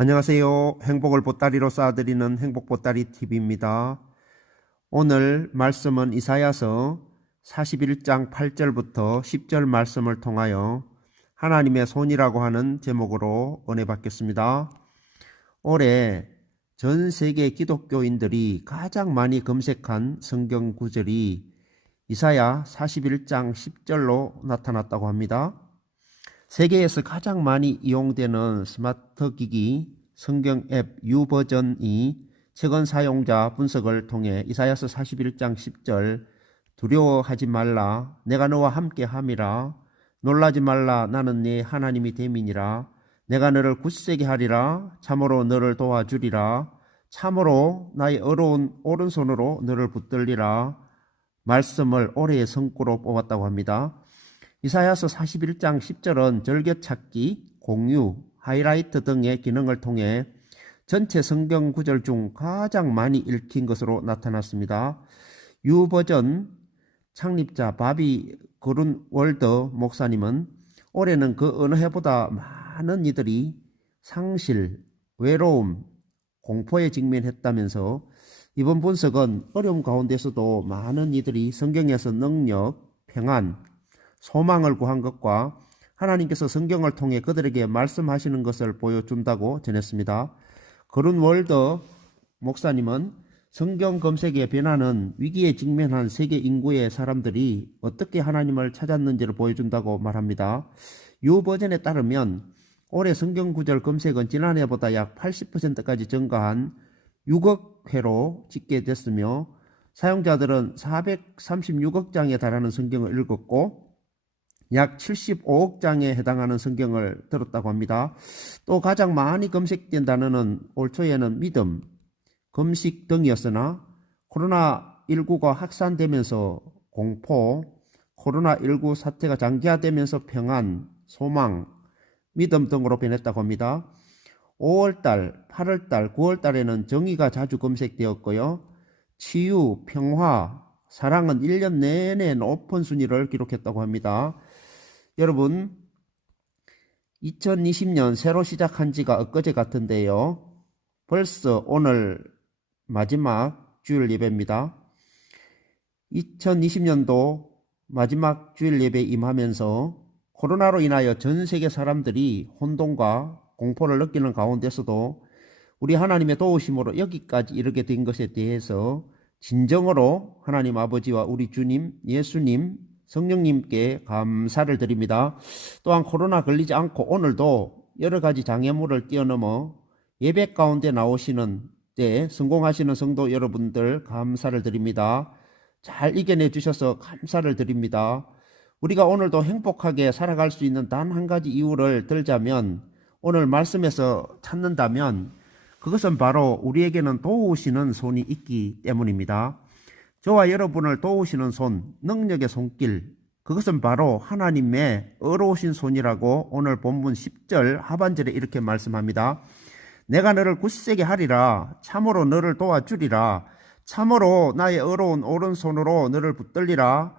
안녕하세요. 행복을 보따리로 쌓아드리는 행복보따리 TV입니다. 오늘 말씀은 이사야서 41장 8절부터 10절 말씀을 통하여 하나님의 손이라고 하는 제목으로 은혜 받겠습니다. 올해 전 세계 기독교인들이 가장 많이 검색한 성경 구절이 이사야 41장 10절로 나타났다고 합니다. 세계에서 가장 많이 이용되는 스마트 기기 성경 앱 유버전이 최근 사용자 분석을 통해 이사야서 41장 10절 두려워하지 말라 내가 너와 함께 함이라 놀라지 말라 나는 네 하나님이 됨이니라 내가 너를 굳세게 하리라 참으로 너를 도와주리라 참으로 나의 어려운 오른손으로 너를 붙들리라 말씀을 올해의 성구로 뽑았다고 합니다. 이사야서 41장 10절은 절개찾기, 공유, 하이라이트 등의 기능을 통해 전체 성경 구절 중 가장 많이 읽힌 것으로 나타났습니다. 유버전 창립자 바비 그룬월드 목사님은 올해는 그 어느 해보다 많은 이들이 상실, 외로움, 공포에 직면했다면서 이번 분석은 어려움 가운데서도 많은 이들이 성경에서 능력, 평안, 소망을 구한 것과 하나님께서 성경을 통해 그들에게 말씀하시는 것을 보여준다고 전했습니다. 그룬월드 목사님은 성경 검색의 변화는 위기에 직면한 세계 인구의 사람들이 어떻게 하나님을 찾았는지를 보여준다고 말합니다. 유버전에 따르면 올해 성경 구절 검색은 지난해보다 약 80%까지 증가한 6억 회로 집계됐으며 사용자들은 436억 장에 달하는 성경을 읽었고 약 75억 장에 해당하는 성경을 들었다고 합니다. 또 가장 많이 검색된 단어는 올 초에는 믿음, 금식 등이었으나 코로나19가 확산되면서 공포, 코로나19 사태가 장기화되면서 평안, 소망, 믿음 등으로 변했다고 합니다. 5월달, 8월달, 9월달에는 정의가 자주 검색되었고요. 치유, 평화, 사랑은 1년 내내 높은 순위를 기록했다고 합니다. 여러분 2020년 새로 시작한 지가 엊그제 같은데요. 벌써 오늘 마지막 주일 예배입니다. 2020년도 마지막 주일 예배에 임하면서 코로나로 인하여 전 세계 사람들이 혼돈과 공포를 느끼는 가운데서도 우리 하나님의 도우심으로 여기까지 이르게 된 것에 대해서 진정으로 하나님 아버지와 우리 주님 예수님 성령님께 감사를 드립니다. 또한 코로나 걸리지 않고 오늘도 여러 가지 장애물을 뛰어넘어 예배 가운데 나오시는 때 성공하시는 성도 여러분들 감사를 드립니다. 잘 이겨내 주셔서 감사를 드립니다. 우리가 오늘도 행복하게 살아갈 수 있는 단 한 가지 이유를 들자면 오늘 말씀에서 찾는다면 그것은 바로 우리에게는 도우시는 손이 있기 때문입니다. 저와 여러분을 도우시는 손, 능력의 손길, 그것은 바로 하나님의 의로우신 손이라고 오늘 본문 10절 하반절에 이렇게 말씀합니다. 내가 너를 굳세게 하리라, 참으로 너를 도와주리라, 참으로 나의 의로운 오른손으로 너를 붙들리라.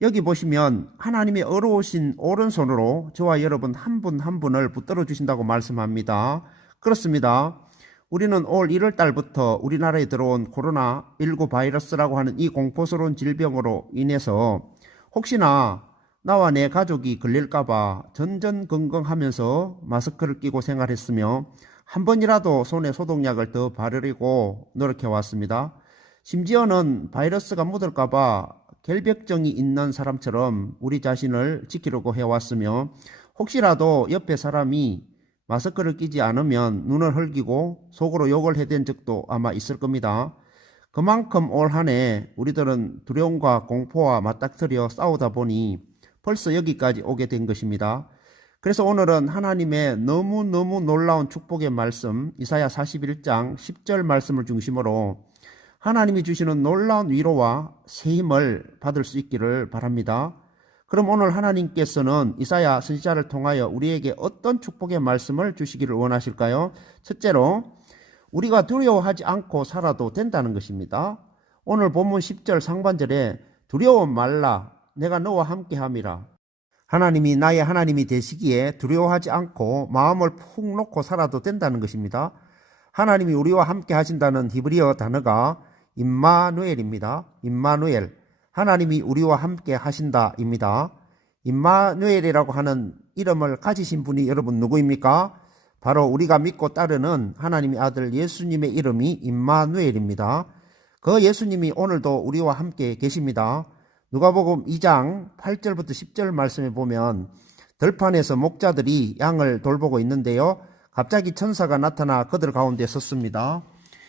여기 보시면 하나님의 의로우신 오른손으로 저와 여러분 한 분 한 분을 붙들어 주신다고 말씀합니다. 그렇습니다. 우리는 올 1월 달부터 우리나라에 들어온 코로나19 바이러스라고 하는 이 공포스러운 질병으로 인해서 혹시나 나와 내 가족이 걸릴까봐 전전긍긍하면서 마스크를 끼고 생활했으며 한 번이라도 손에 소독약을 더 바르려고 노력해왔습니다. 심지어는 바이러스가 묻을까봐 결벽증이 있는 사람처럼 우리 자신을 지키려고 해왔으며 혹시라도 옆에 사람이 마스크를 끼지 않으면 눈을 흘기고 속으로 욕을 해댄 적도 아마 있을 겁니다. 그만큼 올 한 해 우리들은 두려움과 공포와 맞닥뜨려 싸우다 보니 벌써 여기까지 오게 된 것입니다. 그래서 오늘은 하나님의 너무너무 놀라운 축복의 말씀 이사야 41장 10절 말씀을 중심으로 하나님이 주시는 놀라운 위로와 새 힘을 받을 수 있기를 바랍니다. 그럼 오늘 하나님께서는 이사야 선지자를 통하여 우리에게 어떤 축복의 말씀을 주시기를 원하실까요? 첫째로 우리가 두려워하지 않고 살아도 된다는 것입니다. 오늘 본문 10절 상반절에 두려워 말라 내가 너와 함께 함이라. 하나님이 나의 하나님이 되시기에 두려워하지 않고 마음을 푹 놓고 살아도 된다는 것입니다. 하나님이 우리와 함께 하신다는 히브리어 단어가 임마누엘입니다. 임마누엘. 하나님이 우리와 함께 하신다입니다. 임마누엘이라고 하는 이름을 가지신 분이 여러분 누구입니까? 바로 우리가 믿고 따르는 하나님의 아들 예수님의 이름이 임마누엘입니다. 그 예수님이 오늘도 우리와 함께 계십니다. 누가복음 2장 8절부터 10절 말씀에 보면 들판에서 목자들이 양을 돌보고 있는데요. 갑자기 천사가 나타나 그들 가운데 섰습니다.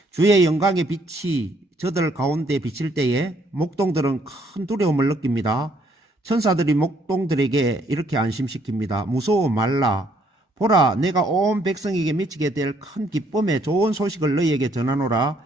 주의 영광의 빛이 저들 가운데 비칠 때에 목동들은 큰 두려움을 느낍니다. 천사들이 목동들에게 이렇게 안심시킵니다. 무서워 말라. 보라, 내가 온 백성에게 미치게 될 큰 기쁨의 좋은 소식을 너희에게 전하노라.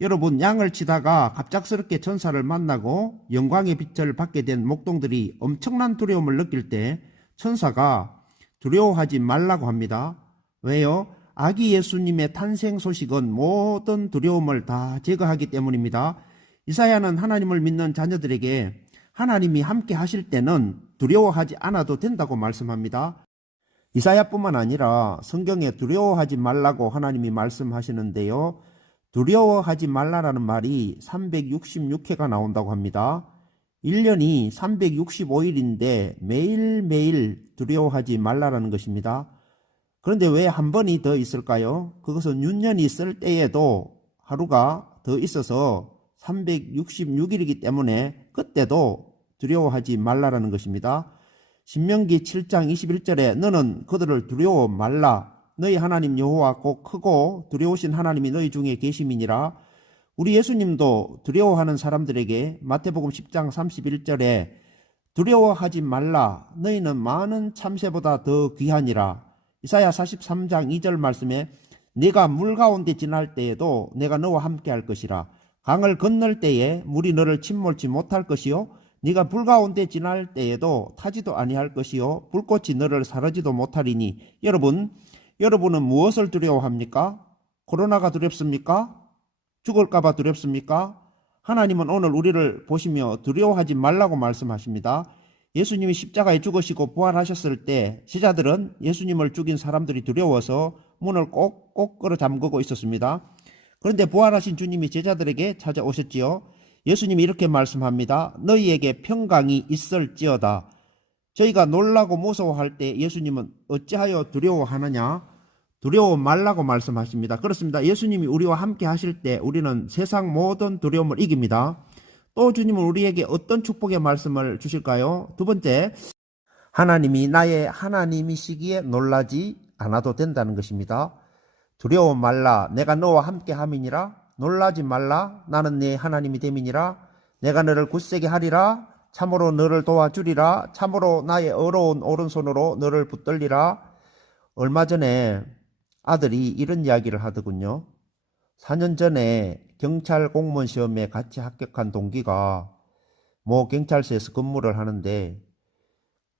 여러분, 양을 치다가 갑작스럽게 천사를 만나고 영광의 빛을 받게 된 목동들이 엄청난 두려움을 느낄 때 천사가 두려워하지 말라고 합니다. 왜요? 아기 예수님의 탄생 소식은 모든 두려움을 다 제거하기 때문입니다. 이사야는 하나님을 믿는 자녀들에게 하나님이 함께 하실 때는 두려워하지 않아도 된다고 말씀합니다. 이사야뿐만 아니라 성경에 두려워하지 말라고 하나님이 말씀하시는데요. 두려워하지 말라라는 말이 366회가 나온다고 합니다. 1년이 365일인데 매일매일 두려워하지 말라라는 것입니다. 그런데 왜 한 번이 더 있을까요? 그것은 윤년이 있을 때에도 하루가 더 있어서 366일이기 때문에 그때도 두려워하지 말라라는 것입니다. 신명기 7장 21절에 너는 그들을 두려워 말라. 너희 하나님 여호와 곧 크고 두려우신 하나님이 너희 중에 계심이니라. 우리 예수님도 두려워하는 사람들에게 마태복음 10장 31절에 두려워하지 말라. 너희는 많은 참새보다 더 귀하니라. 이사야 43장 2절 말씀에 네가 물 가운데 지날 때에도 내가 너와 함께 할 것이라. 강을 건널 때에 물이 너를 침몰치 못할 것이요 네가 불 가운데 지날 때에도 타지도 아니할 것이요 불꽃이 너를 사르지도 못하리니. 여러분은 무엇을 두려워합니까? 코로나가 두렵습니까? 죽을까봐 두렵습니까? 하나님은 오늘 우리를 보시며 두려워하지 말라고 말씀하십니다. 예수님이 십자가에 죽으시고 부활하셨을 때 제자들은 예수님을 죽인 사람들이 두려워서 문을 꼭꼭 끌어 잠그고 있었습니다. 그런데 부활하신 주님이 제자들에게 찾아오셨지요. 예수님이 이렇게 말씀합니다. 너희에게 평강이 있을지어다. 저희가 놀라고 무서워할 때 예수님은 어찌하여 두려워하느냐? 두려워 말라고 말씀하십니다. 그렇습니다. 예수님이 우리와 함께 하실 때 우리는 세상 모든 두려움을 이깁니다. 또 주님은 우리에게 어떤 축복의 말씀을 주실까요? 두 번째, 하나님이 나의 하나님이시기에 놀라지 않아도 된다는 것입니다. 두려워 말라. 내가 너와 함께 함이니라. 놀라지 말라. 나는 네 하나님이 됨이니라. 내가 너를 굳세게 하리라. 참으로 너를 도와주리라. 참으로 나의 어려운 오른손으로 너를 붙들리라. 얼마 전에 아들이 이런 이야기를 하더군요. 4년 전에 경찰 공무원 시험에 같이 합격한 동기가 경찰서에서 근무를 하는데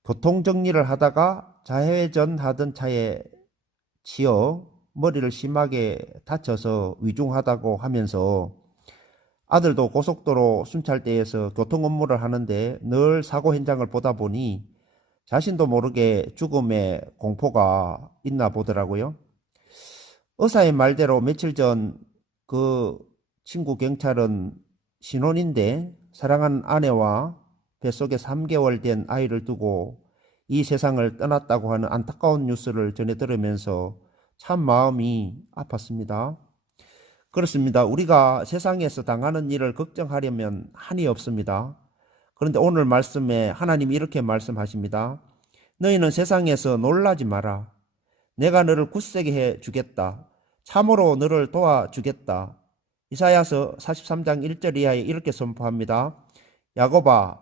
교통정리를 하다가 좌회전 하던 차에 치여 머리를 심하게 다쳐서 위중하다고 하면서 아들도 고속도로 순찰대에서 교통 업무를 하는데 늘 사고 현장을 보다 보니 자신도 모르게 죽음의 공포가 있나 보더라고요. 의사의 말대로 며칠 전 그 친구 경찰은 신혼인데 사랑하는 아내와 뱃속에 3개월 된 아이를 두고 이 세상을 떠났다고 하는 안타까운 뉴스를 전해 들으면서 참 마음이 아팠습니다. 그렇습니다. 우리가 세상에서 당하는 일을 걱정하려면 한이 없습니다. 그런데 오늘 말씀에 하나님이 이렇게 말씀하십니다. 너희는 세상에서 놀라지 마라. 내가 너를 굳세게 해 주겠다. 참으로 너를 도와주겠다. 이사야서 43장 1절 이하에 이렇게 선포합니다. 야곱아,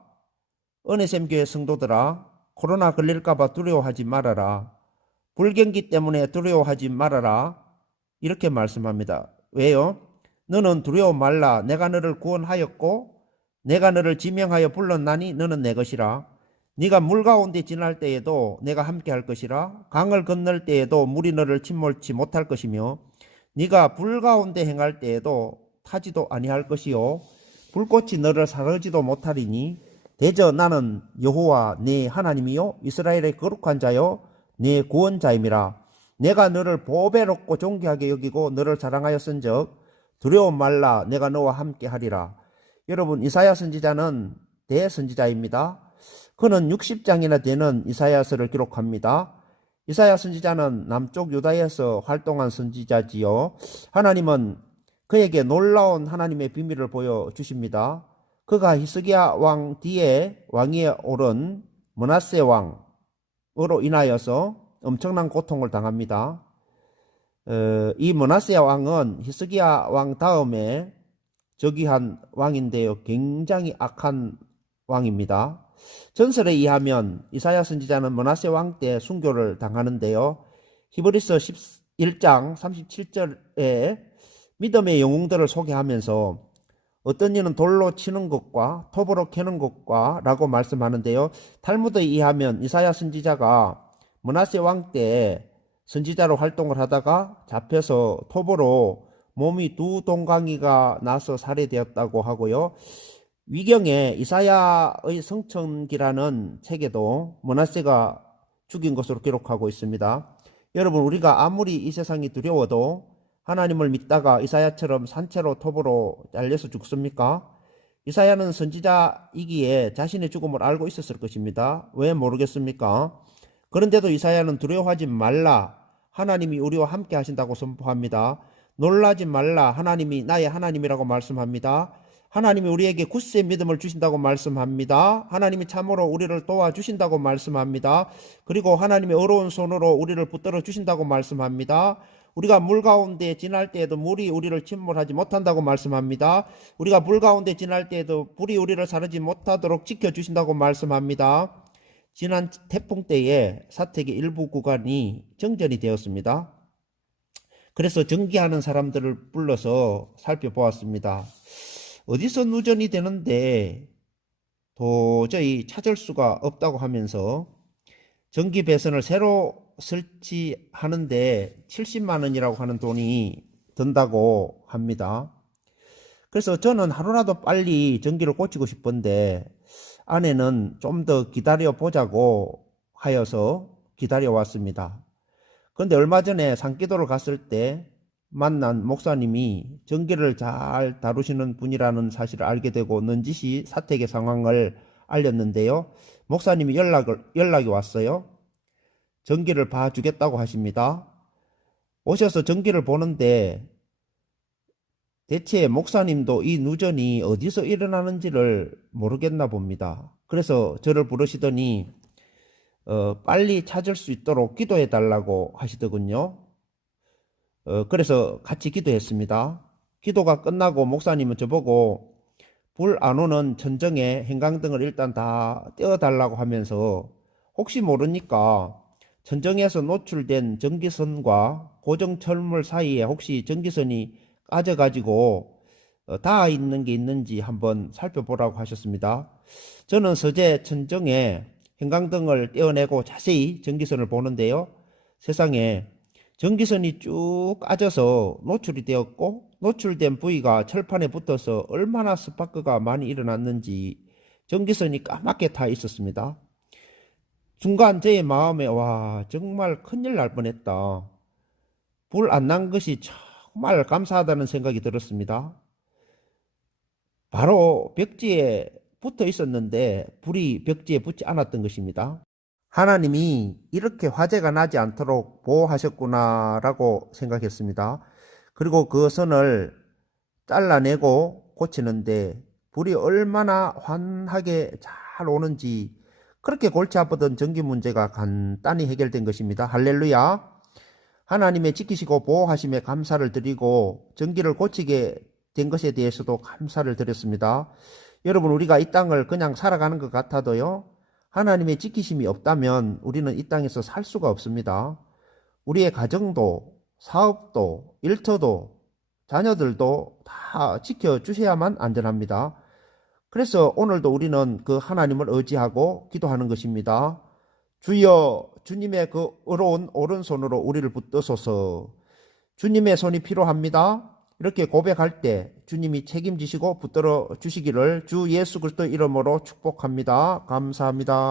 은혜샘 교회 성도들아, 코로나 걸릴까봐 두려워하지 말아라. 불경기 때문에 두려워하지 말아라. 이렇게 말씀합니다. 왜요? 너는 두려워 말라. 내가 너를 구원하였고 내가 너를 지명하여 불렀나니 너는 내 것이라. 네가 물 가운데 지날 때에도 내가 함께 할 것이라. 강을 건널 때에도 물이 너를 침몰치 못할 것이며 네가 불 가운데 행할 때에도 타지도 아니할 것이요 불꽃이 너를 사르지도 못하리니. 대저 나는 여호와 네 하나님이요 이스라엘의 거룩한 자요 네 구원자임이라. 내가 너를 보배롭고 존귀하게 여기고 너를 사랑하였은즉 두려움 말라. 내가 너와 함께 하리라. 여러분, 이사야 선지자는 대선지자입니다. 그는 60장이나 되는 이사야서를 기록합니다. 이사야 선지자는 남쪽 유다에서 활동한 선지자지요. 하나님은 그에게 놀라운 하나님의 비밀을 보여주십니다. 그가 히스기야 왕 뒤에 왕위에 오른 므낫세 왕으로 인하여서 엄청난 고통을 당합니다. 이 므낫세 왕은 히스기야 왕 다음에 즉위한 왕인데요. 굉장히 악한 왕입니다. 전설에 의하면 이사야 선지자는 므낫세 왕 때 순교를 당하는데요. 히브리서 11장 37절에 믿음의 영웅들을 소개하면서 어떤 이는 돌로 치는 것과 톱으로 캐는 것과 라고 말씀하는데요. 탈무드에 의하면 이사야 선지자가 므낫세 왕 때 선지자로 활동을 하다가 잡혀서 톱으로 몸이 두 동강이가 나서 살해되었다고 하고요. 위경에 이사야의 성천기라는 책에도 므낫세가 죽인 것으로 기록하고 있습니다. 여러분, 우리가 아무리 이 세상이 두려워도 하나님을 믿다가 이사야처럼 산채로 톱으로 잘려서 죽습니까? 이사야는 선지자이기에 자신의 죽음을 알고 있었을 것입니다. 왜 모르겠습니까? 그런데도 이사야는 두려워하지 말라. 하나님이 우리와 함께 하신다고 선포합니다. 놀라지 말라. 하나님이 나의 하나님이라고 말씀합니다. 하나님이 우리에게 굳세 믿음을 주신다고 말씀합니다. 하나님이 참으로 우리를 도와주신다고 말씀합니다. 그리고 하나님의 어려운 손으로 우리를 붙들어 주신다고 말씀합니다. 우리가 물 가운데 지날 때에도 물이 우리를 침몰하지 못한다고 말씀합니다. 우리가 물 가운데 지날 때에도 불이 우리를 사르지 못하도록 지켜주신다고 말씀합니다. 지난 태풍 때에 사택의 일부 구간이 정전이 되었습니다. 그래서 정기하는 사람들을 불러서 살펴보았습니다. 어디서 누전이 되는데 도저히 찾을 수가 없다고 하면서 전기 배선을 새로 설치하는데 70만 원이라고 하는 돈이 든다고 합니다. 그래서 저는 하루라도 빨리 전기를 고치고 싶은데 아내는 좀 더 기다려 보자고 하여서 기다려 왔습니다. 그런데 얼마 전에 산기도를 갔을 때 만난 목사님이 전기를 잘 다루시는 분이라는 사실을 알게 되고 넌지시 사택의 상황을 알렸는데요. 목사님이 연락이 왔어요. 전기를 봐주겠다고 하십니다. 오셔서 전기를 보는데 대체 목사님도 이 누전이 어디서 일어나는지를 모르겠나 봅니다. 그래서 저를 부르시더니 빨리 찾을 수 있도록 기도해 달라고 하시더군요. 그래서 같이 기도했습니다. 기도가 끝나고 목사님은 저보고 불 안 오는 천정에 형광등을 일단 다 떼어달라고 하면서 혹시 모르니까 천정에서 노출된 전기선과 고정철물 사이에 혹시 전기선이 까져가지고 닿아 있는 게 있는지 한번 살펴보라고 하셨습니다. 저는 서재 천정에 형광등을 떼어내고 자세히 전기선을 보는데요. 세상에 전기선이 쭉 까져서 노출이 되었고 노출된 부위가 철판에 붙어서 얼마나 스파크가 많이 일어났는지 전기선이 까맣게 타 있었습니다. 순간 제 마음에 와 정말 큰일 날 뻔했다. 불 안 난 것이 정말 감사하다는 생각이 들었습니다. 바로 벽지에 붙어 있었는데 불이 벽지에 붙지 않았던 것입니다. 하나님이 이렇게 화재가 나지 않도록 보호하셨구나라고 생각했습니다. 그리고 그 선을 잘라내고 고치는데 불이 얼마나 환하게 잘 오는지 그렇게 골치 아프던 전기 문제가 간단히 해결된 것입니다. 할렐루야. 하나님의 지키시고 보호하심에 감사를 드리고 전기를 고치게 된 것에 대해서도 감사를 드렸습니다. 여러분, 우리가 이 땅을 그냥 살아가는 것 같아도요, 하나님의 지키심이 없다면 우리는 이 땅에서 살 수가 없습니다. 우리의 가정도, 사업도, 일터도, 자녀들도 다 지켜주셔야만 안전합니다. 그래서 오늘도 우리는 그 하나님을 의지하고 기도하는 것입니다. 주여, 주님의 그 어려운 오른손으로 우리를 붙드소서. 주님의 손이 필요합니다. 이렇게 고백할 때 주님이 책임지시고 붙들어 주시기를 주 예수 그리스도 이름으로 축복합니다. 감사합니다.